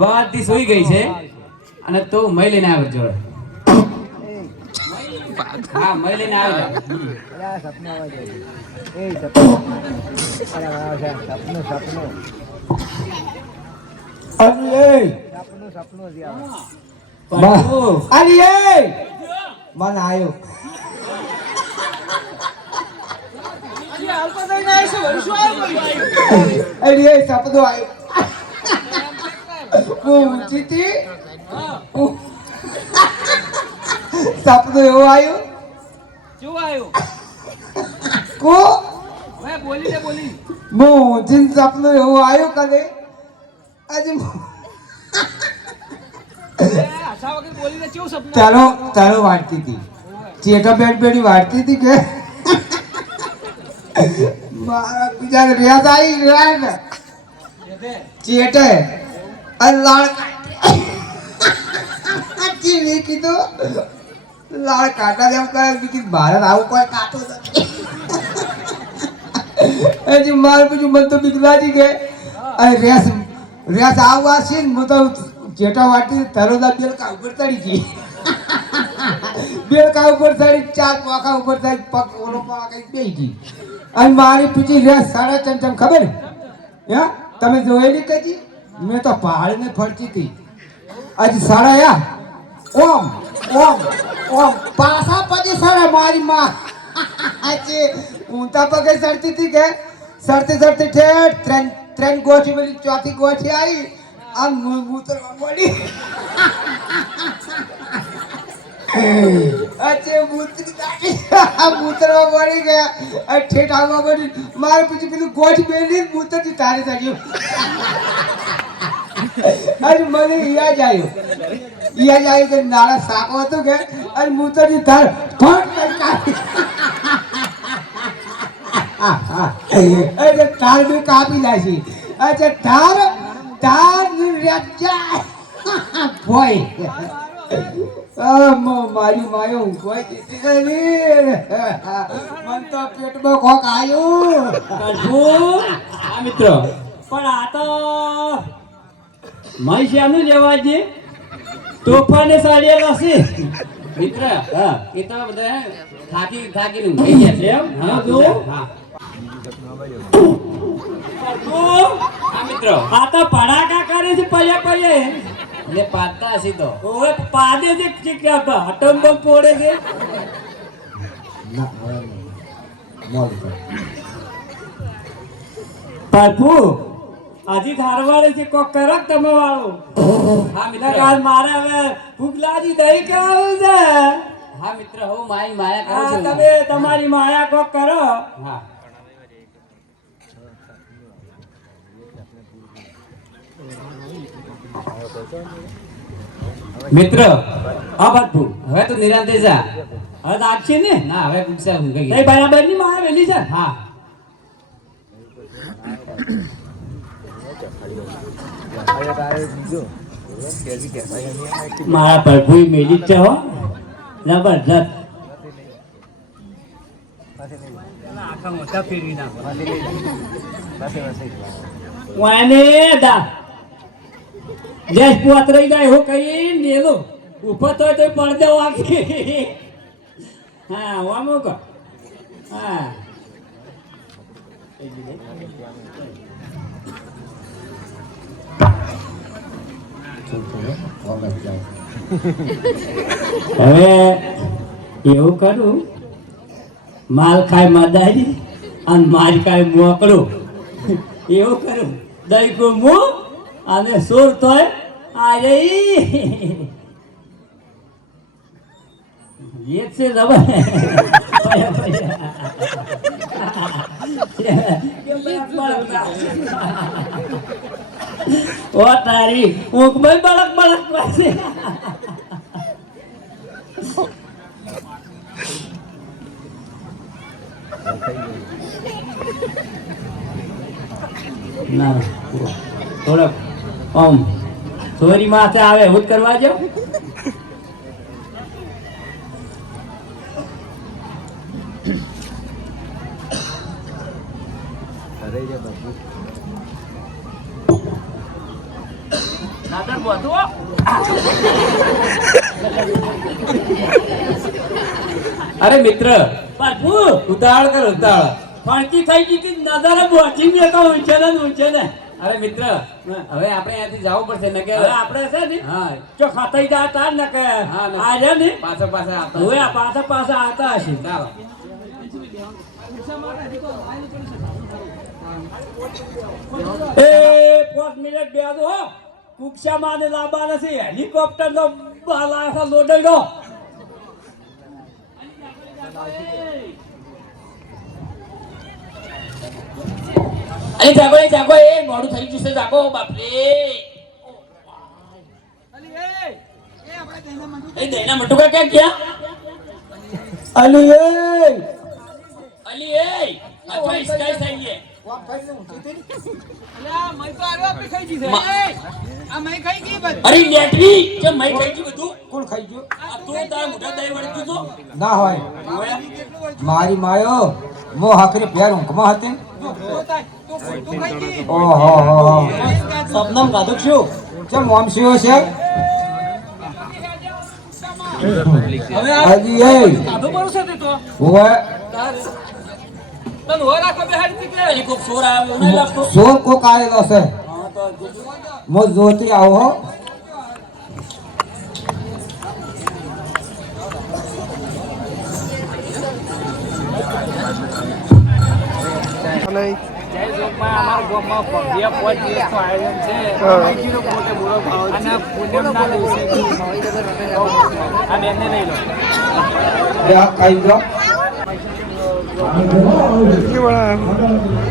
બધી સુઈ ગઈ છે અને તું મય લઈને આવ્યો જોડે. હા મય લઈને આવ્યો. સપનું એવું આવ્યું કેવું આવ્યું કો હવે બોલી ને બોલી મોજીન સપનું એવું આવ્યું કદે આજે આશા વગર બોલીને કેવું સપનું તારો તારો વાટતી હતી ચેટા બેડ બેડી વાટતી હતી કે મારા બીજા રિયાદ આવી રહ્યા ને ચેટે લાળ કાઢી કીધું લાળ કાઢા જેમ કરે બીજી ભારત આવું કોઈ કાઢું નથી હજી માર બીજું મન તો બીક લાગી ગઈ અને રેસ રેસ આવવા છે ને હું તો જેટા વાટી તરોદા બેલકા ઉપર ચડી ગઈ બેલકા ઉપર ચડી ચાર પોખા ઉપર ચડી પગ ઓલો પગ કઈ બેસી ગઈ અને મારી બીજી રેસ સાડા ચમચમ ખબર હે તમે જોયેલી કજી મેં તો પહાડને ફરતી હતી આજે સાડા યા ઓમ ઓમ ઓમ પાછા પછી સાડા મારી માં આજે ઊંધા પગે ચડતી હતી કે ચડતી ચડતી ઠેઠ ટ્રેન ગોઠી પેલી ચોથી ગોઠી આવી આમ ઉતરવા પડી અચ્છે ઉતરવા પડી ગયા ઠેઠ આવવા પડી મારે પછી પેલું ગોઠ બેલી ઉતરતી તારે ચડ્યું અરે મને યાદ આવ્યું કે નાળા સાકો હતું કે અને મુતરજી ધાર અરે તાર બી કાપી જાય છે અચ્છા તાર તાર ભોય મારી માયો ભોય મન તો પેટમાં ખોક આવ્યું મિત્ર પણ આ તો મહીશ્યાનું લેવા છે તોફાને સાડિયા હશે મિત્ર હા એ તો બધા થાકીને ઊંઘી ગયા છે એમ હા જો હા મિત્ર આ તો પડાકા કરે છે પયા એટલે પાડતા હશે તો ઓએ પાડે છે ચીક્યા તો હટમ બમ પોડે છે પાપુ હજી ધારવાડે છે કોક કરક તમે વાળો હા મિત્ર મારે હવે ભૂખ લાગી દહીં કેવું છે હા મિત્ર હું મારી માયા કરું છું તમે તમારી માયા કોક કરો હા મિત્ર હા બાપુ હવે તો નિરાંતે જા હવે તો આગશે ને ના હવે ગુસ્સા ઊંઘી ગઈ બરાબર ની માયા વેલી છે હા મારા પ્રભુ મેલી છે હો જબરજસ્ત આખા મોટા ફેરવી નાખો જેસ પોતરાઈ જાય હું કઈ નેલો ઉભો તો પડદે વાગી હા વામો કો હા હવે એવું કરું માલ ખાય મદારી અને માર ખાય મોકળું એવું કરું દઈ કો મો અને સુર તોય અરે ये से जबर ओ तारी ऊँख में बड़क बड़क पासे ના થોડોક ઓમ સોરી માથે આવે હું કરવા જાવ નાદર બધું અરે મિત્ર બાપુ ઉતાળ કર ઉતાળ ફાંકી થઈ ગઈ હતી નજારા પહોંચી ગયો તો ઊંચે ને અરે મિત્ર હવે આપણે અહીંયાથી જવું પડશે ને કે આપણે છે ને હા જો ખાતાઈ જા તાર ને કે આજે ને પાછા આવતા હવે પાછા આવતા હશે ચાલો એ 5 મિનિટ બેસો હો કુક્ષામાં ને લાંબા નથી હેલિકોપ્ટર નો બાલા લોડેલો અરે જાગો એ મોડું થઈ જશે જાગો બાપરે એ દૈના મટુકા ક્યાં ગયા અલી એ આ તો સ્કાય થઈ ગયે અરે લેટરી કે મઈ ખાઈ ગઈ બધું કોણ ખાઈ ગયો આ તો તાર મોઢા દહીં વળતું તો ના હોય મારી માયો મો હાકરે પ્યાર ઊંઘમાં હતી ઓહો સપનમ ગાધું છું ચમ વંશીઓ છે હવે હજી એ ગાધું પડું છે તો ઓય તન હોરા કબે હાડી કે એલી કોક સોર આવ્યો નહીં લાગતો સોર કોક આયેલો છે હા તો મો જોતી આવો હો જય જોગમાં અમારા ગામમાં ભવ્ય 5 દિવસનું આયોજન છે માઈકીનો મોટો બુરો ભાવ અને પૂનમના દિવસે આ બેનને લઈ લો લે ખાઈ જાઓ કે બડા